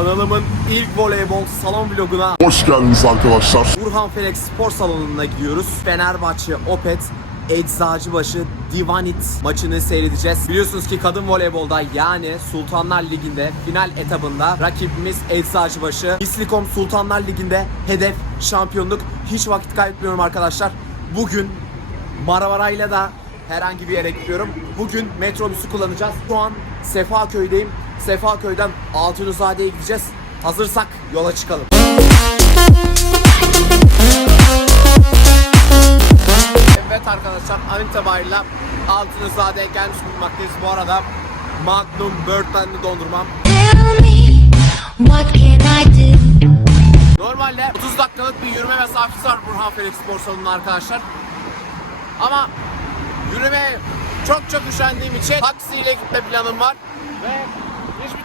Kanalımın ilk voleybol salon vloguna Hoş geldiniz arkadaşlar. Burhan Felek Spor Salonu'na gidiyoruz. Fenerbahçe, Opet, Eczacıbaşı, Divanit maçını seyredeceğiz. Biliyorsunuz ki kadın voleybolda yani Sultanlar Ligi'nde final etabında rakibimiz Eczacıbaşı. İslikom Sultanlar Ligi'nde hedef şampiyonluk. Hiç vakit kaybetmiyorum arkadaşlar. Bugün Maramara'yla da herhangi bir yere gitmiyorum. Bugün metrobüsü kullanacağız. Şu an Sefaköy'deyim. Sefaköy'den Altunuzade'ye gideceğiz. Hazırsak yola çıkalım. Evet arkadaşlar an itibariyle Altunuzade'ye gelmiş bulunmaktayız. Bu arada Magnum Birdland'li dondurmam. Normalde 30 dakikalık bir yürüme mesafesi var Burhan Felix Spor Salonu'nda arkadaşlar. Ama yürüme çok çok üşendiğim için taksiyle gitme planım var. Ve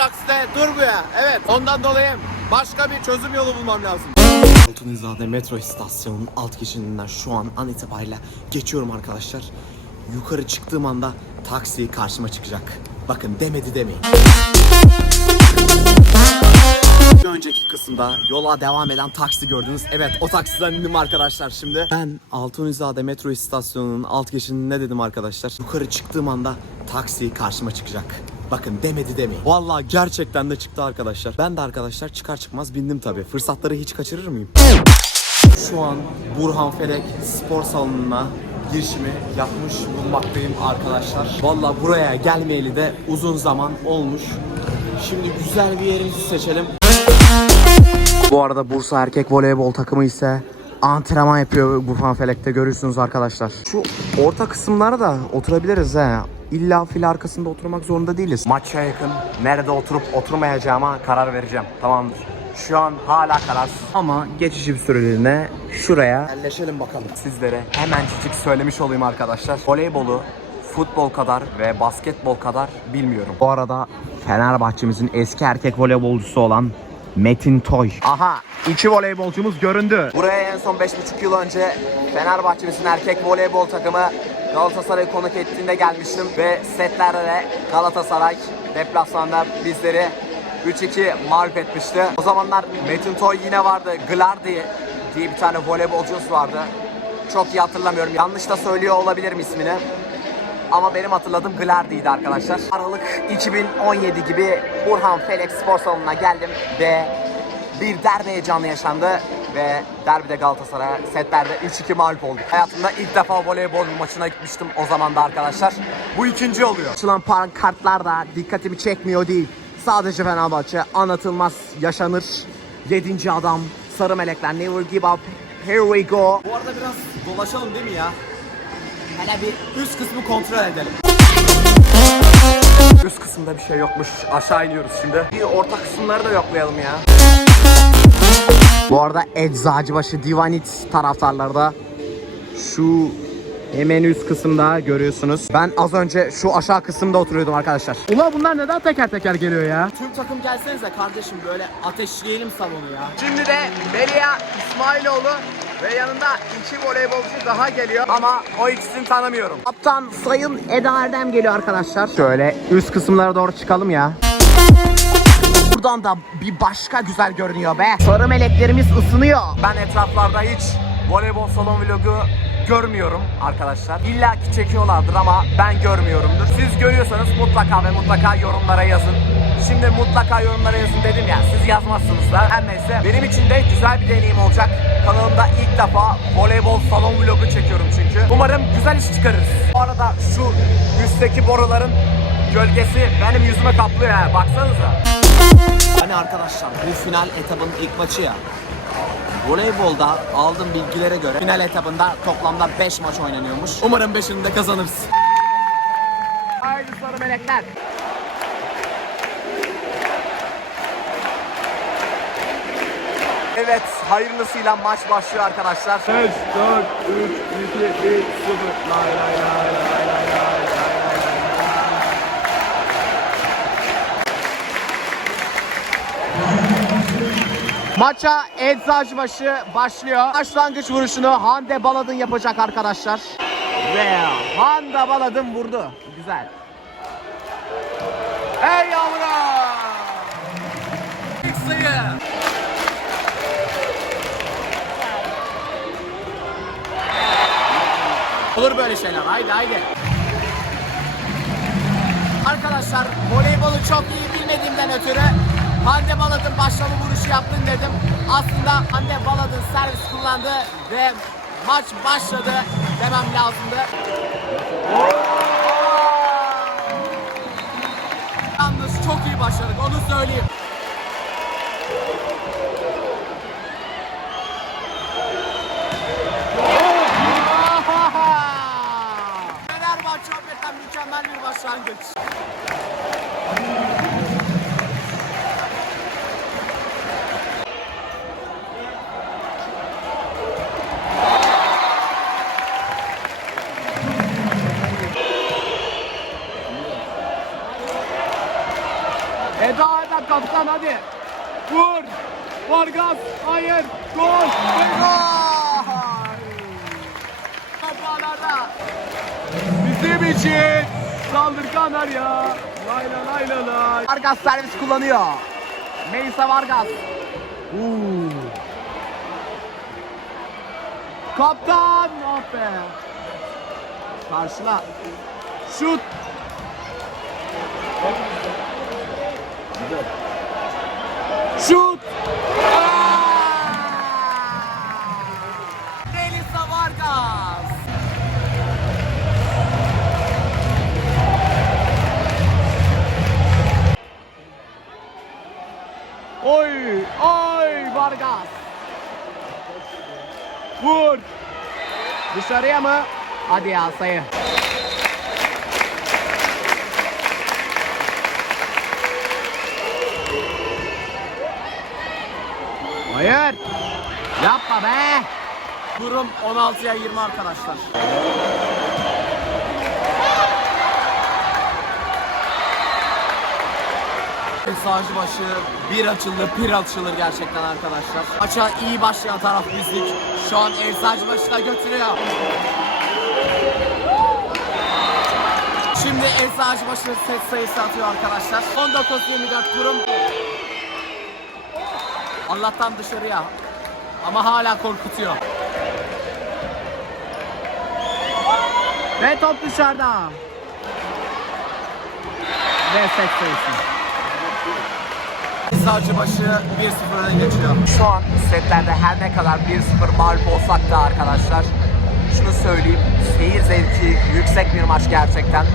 takside durmuyor. Evet ondan dolayı başka bir çözüm yolu bulmam lazım. Altunizade metro istasyonunun alt geçidinden şu an an itibariyle geçiyorum arkadaşlar. Yukarı çıktığım anda taksi karşıma çıkacak. Bakın demedi demeyin. Bir önceki kısımda yola devam eden taksi gördünüz. Evet o taksiden indim arkadaşlar şimdi. Ben Altunizade metro istasyonunun alt geçidinde dedim arkadaşlar? Yukarı çıktığım anda taksi karşıma çıkacak. Bakın demedi demeyin. Vallahi gerçekten de çıktı arkadaşlar. Ben de arkadaşlar çıkar çıkmaz bindim tabii. Fırsatları hiç kaçırır mıyım? Şu an Burhan Felek spor salonuna girişimi yapmış bulunmaktayım arkadaşlar. Valla buraya gelmeyeli de uzun zaman olmuş. Şimdi güzel bir yerimizi seçelim. Bu arada Bursa erkek voleybol takımı ise antrenman yapıyor Burhan Felek'te görürsünüz arkadaşlar. Şu orta kısımlara da oturabiliriz he. İlla fil arkasında oturmak zorunda değiliz. Maça yakın nerede oturup oturmayacağıma karar vereceğim. Tamamdır. Şu an hala kararsız. Ama geçici bir süreliğine şuraya yerleşelim bakalım. Sizlere hemencik söylemiş olayım arkadaşlar. Voleybolu futbol kadar ve basketbol kadar bilmiyorum. Bu arada Fenerbahçe'mizin eski erkek voleybolcusu olan Metin Toy. Aha iki voleybolcumuz göründü. Buraya en son 5,5 yıl önce Fenerbahçe'mizin erkek voleybol takımı Galatasaray'ı konuk ettiğinde gelmiştim. Ve setlerde de Galatasaray deplasmanda bizleri 3-2 mağlup etmişti. O zamanlar Metin Toy yine vardı. Glardi diye bir tane voleybolcumuz vardı. Çok iyi hatırlamıyorum. Yanlış da söylüyor olabilirim ismini. Ama benim hatırladığım Glardi'ydi arkadaşlar. Aralık 2017 gibi Burhan Felix Spor Salonu'na geldim ve bir derbi heyecanı yaşandı ve derbide Galatasaray setlerde 3-2 mağlup olduk. Hayatımda ilk defa voleybol maçına gitmiştim o zaman da arkadaşlar. Bu ikinci oluyor. Açılan pankartlar da dikkatimi çekmiyor değil. Sadece Fenerbahçe anlatılmaz yaşanır. 7. adam Sarı Melekler Never Give Up Here we go. Bu arada biraz dolaşalım değil mi ya? Hele bir üst kısmı kontrol edelim. Üst kısımda bir şey yokmuş. Aşağı iniyoruz şimdi. Bir orta kısımları da yoklayalım ya. Bu arada Eczacıbaşı Divanit taraftarları da şu hemen üst kısımda görüyorsunuz. Ben az önce şu aşağı kısımda oturuyordum arkadaşlar. Ulan bunlar neden teker teker geliyor ya? Tüm takım gelsenize kardeşim böyle ateşleyelim salonu ya. Şimdi de Melia İsmailoğlu ve yanında iki voleybolcu daha geliyor ama o ikisini tanımıyorum. Kaptan Sayın Eda Erdem geliyor arkadaşlar. Şöyle üst kısımlara doğru çıkalım ya. Buradan da bir başka güzel görünüyor be. Sarı meleklerimiz ısınıyor. Ben etraflarda hiç voleybol salon vlogu görmüyorum arkadaşlar. İlla ki çekiyorlardır ama ben görmüyorumdur. Siz görüyorsanız mutlaka ve mutlaka yorumlara yazın. Şimdi mutlaka yorumlara yazın dedim ya siz yazmazsınız da. Her neyse benim için de güzel bir deneyim olacak. Kanalımda ilk defa voleybol salon vlogu çekiyorum çünkü. Umarım güzel iş çıkarırız. Bu arada şu üstteki boruların gölgesi benim yüzüme kaplıyor ha baksanıza. Hani arkadaşlar bu final etabının ilk maçı ya. Voleybolda aldığım bilgilere göre final etabında toplamda 5 maç oynanıyormuş. Umarım 5'ini de kazanırız. Haydi sarı melekler. Evet hayırlısıyla maç başlıyor arkadaşlar. 5, 4, 3, 2, 1, 0. Lay lay lay lay lay lay. Maça Eczacıbaşı başlıyor. Başlangıç vuruşunu Hande Baladın yapacak arkadaşlar. Ve Hande Baladın vurdu. Güzel. Ey yavrum! İlk sayı. Olur böyle şeyler. Haydi haydi. Arkadaşlar voleybolu çok iyi bilmediğimden ötürü Hande Balad'ın başlama vuruşu yaptın dedim. Aslında Hande Balad'ın servis kullandı ve maç başladı demem lazımdı. Yalnız çok iyi başladık onu söyleyeyim. Fenerbahçe hakikaten mükemmel bir başlangıç. Kaptan hadi. Vur. Vargas. Hayır. Gol. Ve gol. Kapağlarda. Bizim için. Saldır Kanarya. Lay la lay la lay. Vargas servis kullanıyor. Meysa Vargas. Kaptan. Ah be. Karşıla. Şut. Şut. Oy. Oy. Vargas. Vur. Dışarıya mı? Hadi ya sayı. Hayır. Yapma be. Durum 16'ya 20 arkadaşlar. Mesajı başı bir açılır bir açılır gerçekten arkadaşlar. Maça iyi başlayan taraf bizdik. Şu an Eczacı başına götürüyor. Şimdi Eczacı başı set sayısı atıyor arkadaşlar. 19-24 durum. Allah'tan dışarıya. Ama hala korkutuyor. Ve top dışarıda. Ve set sayısı. Savcıbaşı 1-0 öne geçiyor. Şu an setlerde her ne kadar 1-0 mağlup olsak da arkadaşlar şunu söyleyeyim seyir zevki yüksek bir maç gerçekten.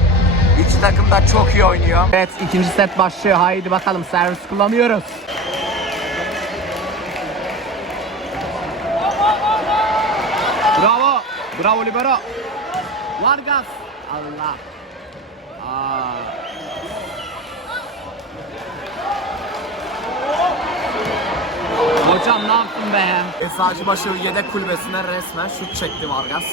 İki takım da çok iyi oynuyor. Evet ikinci set başlıyor. Haydi bakalım servis kullanıyoruz. Bravo. Bravo libero. Vargas. Allah. Aa. Hocam ne yaptın be? Eczacıbaşı yedek kulübesine resmen şut çekti Vargas.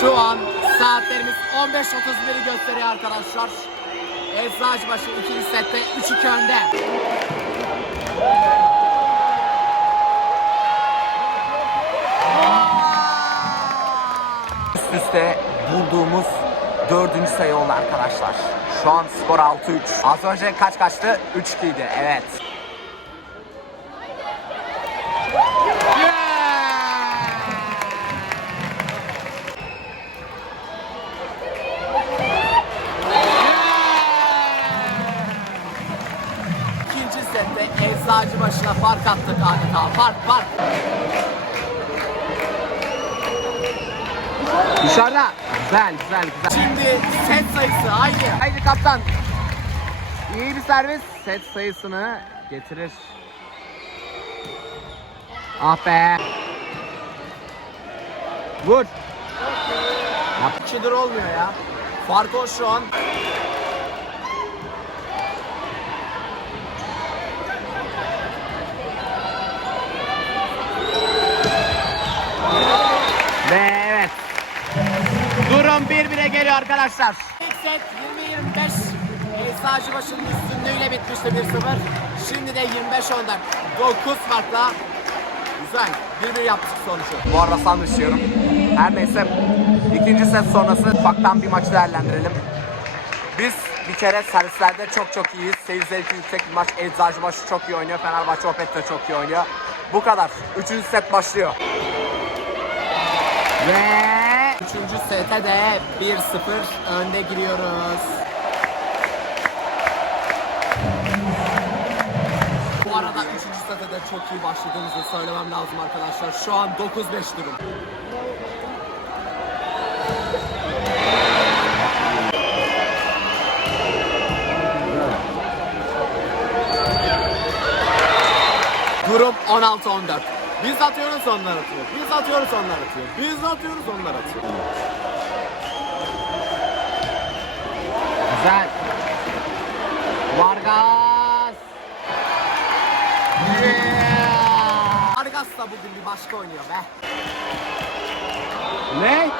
Şu an saatlerimiz 15.31'i gösteriyor arkadaşlar. Eczacıbaşı ikinci sette 3-2 önde. Dördüncü sayı oldu arkadaşlar. Şu an skor 6-3. Az önce kaç kaçtı? 3-2 idi. Evet. İkinci sette eczacı başına fark attık adeta. Fark fark. Dışarıda. Güzel güzel güzel. Şimdi set sayısı haydi. Haydi kaptan. İyi bir servis. Set sayısını getirir. Ah be. Vur. İkidir olmuyor ya. Fark o şu an. Arkadaşlar. İlk set 20-25 Eczacıbaşı'nın üstünlüğüyle bitmişti 1-0. Şimdi de 25-14. 9 farkla Güzel. 1-1 yaptık sonucu. Bu arada sandviç yiyorum. Her neyse. ikinci set sonrası ufaktan bir maçı değerlendirelim. Biz bir kere servislerde çok çok iyiyiz. Seyir zevki yüksek bir maç. Eczacıbaşı çok iyi oynuyor. Fenerbahçe Opet de çok iyi oynuyor. Bu kadar. Üçüncü set başlıyor. Ve üçüncü sete de 1-0 önde giriyoruz. Bu arada üçüncü sete de çok iyi başladığımızı söylemem lazım arkadaşlar. Şu an 9-5 durum. Durum 16-14. Biz atıyoruz onlar atıyor. Biz atıyoruz onlar atıyor. Biz atıyoruz onlar atıyor. Güzel. Vargas. Yeah. Vargas da bugün bir başka oynuyor be. Ne?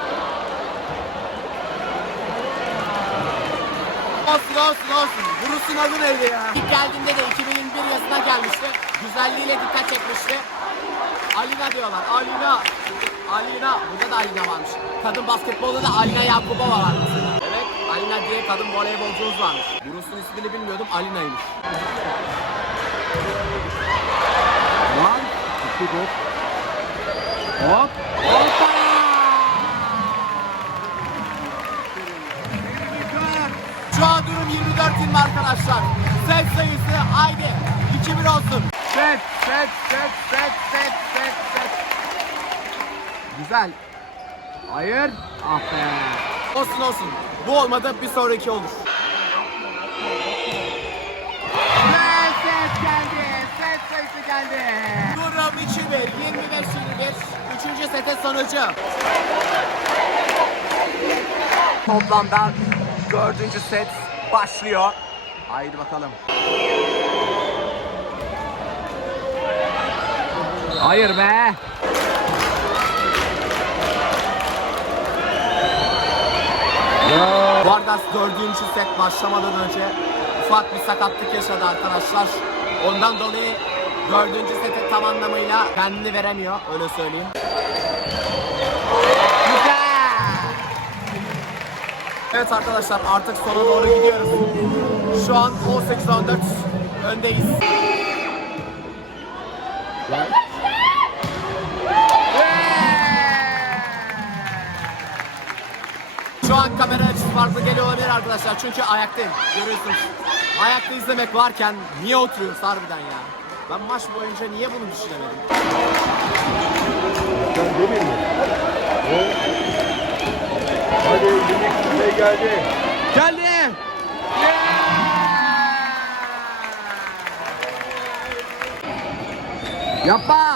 Olsun olsun olsun. Bruce'un adı neydi ya? İlk geldiğinde de 2021 yazına gelmişti. Güzelliğiyle dikkat çekmişti. Alina diyorlar. Alina. Alina. Burada da Alina varmış. Kadın basketbolda da Alina Yakubova var mesela. Evet. Alina diye kadın voleybolcumuz varmış. Bruce'un ismini bilmiyordum. Alina'ymış. Lan. İki gol. Hop. Hoppa. Şu an durum 24-20 arkadaşlar. Set sayısı haydi 2-1 olsun. Set, set, set, set, set, set, set. Güzel. Hayır. Ah be. Olsun olsun. Bu olmadı bir sonraki olur. Ve set geldi. Set sayısı geldi. Durum 2-1. 25-21. Üçüncü sete sonucu. Toplamda dördüncü set başlıyor. Haydi bakalım. Hayır be. Vargas dördüncü set başlamadan önce ufak bir sakatlık yaşadı arkadaşlar. Ondan dolayı dördüncü sete tam anlamıyla kendini veremiyor öyle söyleyeyim. Evet arkadaşlar artık sona doğru gidiyoruz. Şu an 18-14 öndeyiz. Şu farklı geliyor olabilir arkadaşlar çünkü ayaktayım. Görüyorsunuz. Ayakta izlemek varken niye oturuyoruz harbiden ya? Ben maç boyunca niye bunu düşünemedim? Hadi Ümit Bey geldi. Geldi. Yapma.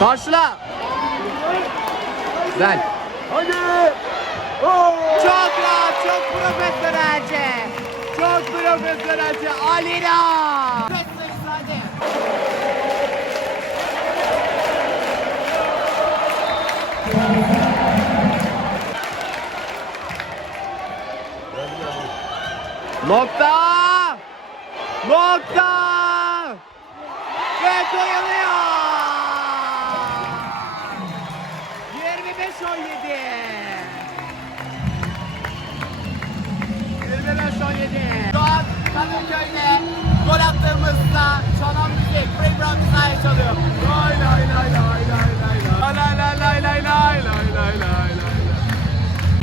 Karşıla. Güzel. Hadi. Çok rahat, çok profesyonelce. Çok profesyonelce. Alina. Nokta!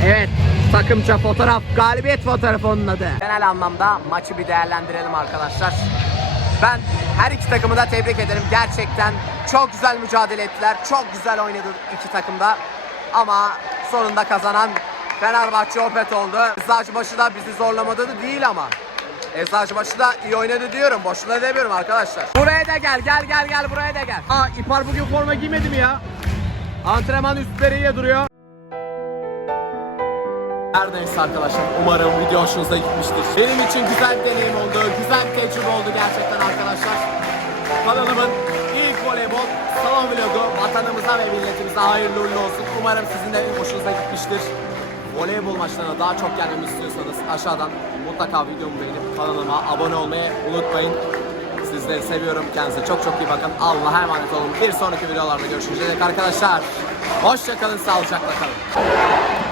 Evet, takımça fotoğraf, galibiyet fotoğrafı onun adı. Genel anlamda maçı bir değerlendirelim arkadaşlar. Ben her iki takımı da tebrik ederim. Gerçekten çok güzel mücadele ettiler. Çok güzel oynadı iki takımda. Ama sonunda kazanan Fenerbahçe Opet oldu. Eczacıbaşı da bizi zorlamadı değil ama. Eczacıbaşı da iyi oynadı diyorum. Boşuna demiyorum arkadaşlar. Buraya da gel, gel gel gel buraya da gel. Aa İpar bugün forma giymedi mi ya? Antrenman üstleri iyi duruyor. Her arkadaşlar umarım video hoşunuza gitmiştir. Benim için güzel bir deneyim oldu, güzel bir tecrübe oldu gerçekten arkadaşlar. Kanalımın ilk voley Voleybol salon vlogu vatanımıza ve milletimize hayırlı uğurlu olsun. Umarım sizin de hoşunuza gitmiştir. Voleybol maçlarına daha çok gelmemi istiyorsanız aşağıdan mutlaka videomu beğenip kanalıma abone olmayı unutmayın. Sizleri seviyorum. Kendinize çok çok iyi bakın. Allah'a emanet olun. Bir sonraki videolarda görüşünceye dek arkadaşlar. Hoşçakalın, sağlıcakla kalın.